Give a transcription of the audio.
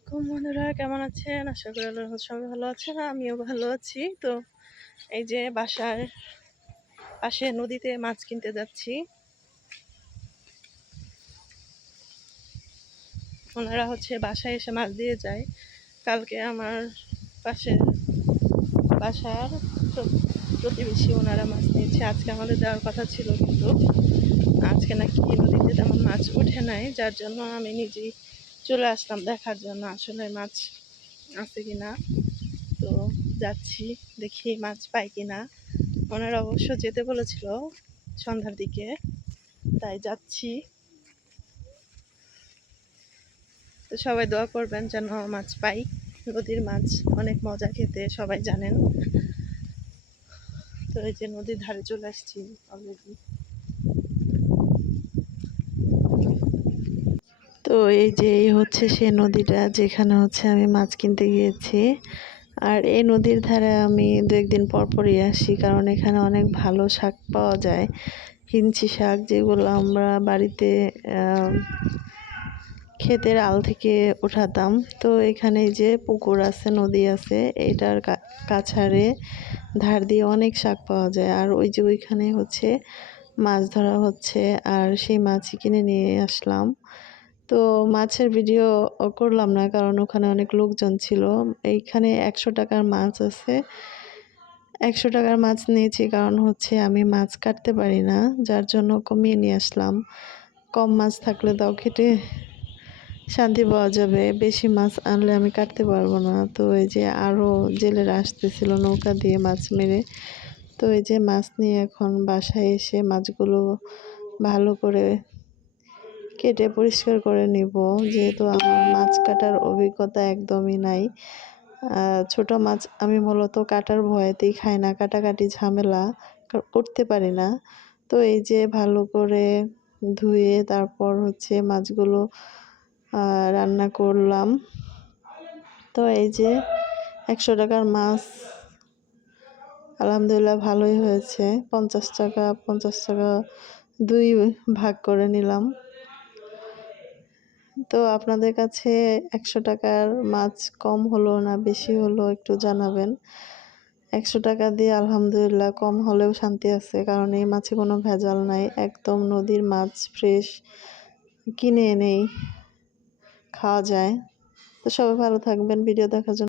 আলাইকুম বন্ধুরা, কেমন আছেন? আশা করি রহমতে সবাই ভালো আছেন, আমিও ভালো আছি। তো এই যে বাসার পাশে নদীতে মাছ কিনতে যাচ্ছি। ওনারা হচ্ছে বাসায় এসে মাছ দিয়ে যায়। কালকে আমার পাশে বাসার প্রতিবেশী ওনারা মাছ নিয়েছে আজকে আমাদের দেওয়ার কথা ছিল কিন্তু আজকে নাকি নদীতে তেমন মাছ ওঠে নাই, যার জন্য আমি নিজেই চলে আসলাম দেখার জন্য, আসলে মাছ আছে কিনা। তো যাচ্ছি, দেখি মাছ পাই কিনা। ওনারা অবশ্য যেতে বলেছিল সন্ধ্যার দিকে, তাই যাচ্ছি। তো সবাই দোয়া করবেন যেন মাছ পাই। নদীর মাছ অনেক মজা খেতে, সবাই জানেন। তো এই যে নদীর ধারে চলে আসছি অলরেডি তো এই যে এই হচ্ছে সে নদীটা যেখানে হচ্ছে আমি মাছ কিনতে গিয়েছি। আর এই নদীর ধারে আমি দু একদিন পরপরই আসি কারণ এখানে অনেক ভালো শাক পাওয়া যায়। হিঞ্চি শাক যেগুলো আমরা বাড়িতে ক্ষেতের আল থেকে উঠাতাম। তো এখানে যে পুকুর আছে, নদী আছে, এটার কা- কাছাড়ে ধার দিয়ে অনেক শাক পাওয়া যায়। আর ওই যে ওইখানে হচ্ছে মাছ ধরা হচ্ছে, আর সেই মাছই কিনে নিয়ে আসলাম। তো মাছের ভিডিও করলাম না, কারণ ওখানে অনেক লোকজন ছিল। এইখানে একশো টাকার মাছ আছে। একশো টাকার মাছ নিয়েছি, কারণ হচ্ছে আমি মাছ কাটতে পারি না, যার জন্য কমিয়ে নিয়ে আসলাম। কম মাছ থাকলে তাও খেতে শান্তি পাওয়া যাবে। বেশি মাছ আনলে আমি কাটতে পারব না। তো এই যে আরও জেলেরা আসতেছিল নৌকা দিয়ে মাছ মেরে। তো এই যে মাছ নিয়ে এখন বাসায় এসে মাছগুলো ভালো করে কেটে পরিষ্কার করে নিব। যেহেতু আমার মাছ কাটার অভিজ্ঞতা একদমই নাই। ছোট মাছ আমি মূলত কাটার ভয়েতেই খাই না, কাটাকাটি ঝামেলা করতে পারি না। তো এই যে ভালো করে ধুয়ে তারপর হচ্ছে মাছগুলো রান্না করলাম। তো এই যে একশো টাকার মাছ, আলহামদুলিল্লাহ ভালোই হয়েছে। পঞ্চাশ টাকা পঞ্চাশ টাকা দুই ভাগ করে নিলাম। তো আপনাদের কাছে একশো টাকার মাছ কম হলো না বেশি হলো একটু জানাবেন? একশো টাকা দিয়ে আলহামদুলিল্লাহ কম হলেও শান্তি আছে, কারণ এই মাছে কোনো ভেজাল নাই, একদম নদীর মাছ ফ্রেশ কিনে এনেই খাওয়া যায়। তো সবাই ভালো থাকবেন ভিডিও দেখার জন্য